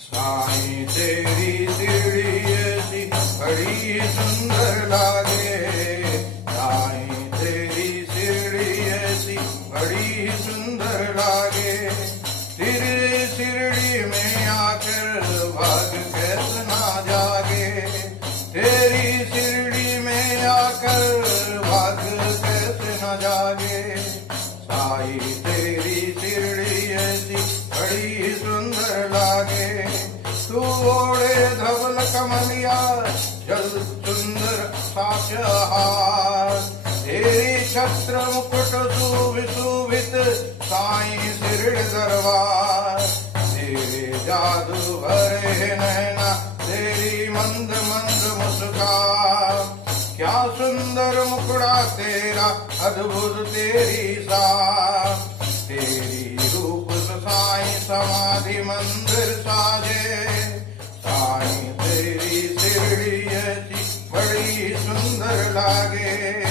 साईं तेरी शिरडी ऐसी बड़ी सुंदर लागे। साईं तेरी शिरडी ऐसी बड़ी सुंदर लागे। तेरे शिरडी में आकर भाग कैसे ना जागे। तेरी शिरडी में आकर भाग कैसे ना जागे। साईं तेरी शिरडी ऐसी बड़ी सुंदर लागे। तू ओढ़े धवल कमलिया जल सुंदर साक्षहार। तेरी छत्र मुकुट सुविशोभित साईं शिरडी दरबार। तेरे जादू भरे नैना तेरी मंद मंद मुस्कान। क्या सुंदर मुखड़ा तेरा अद्भुत तेरी शान। तेरी रूप साईं समाधि मंदिर साजे। साईं तेरी शिरडी ऐसी बड़ी सुंदर लागे।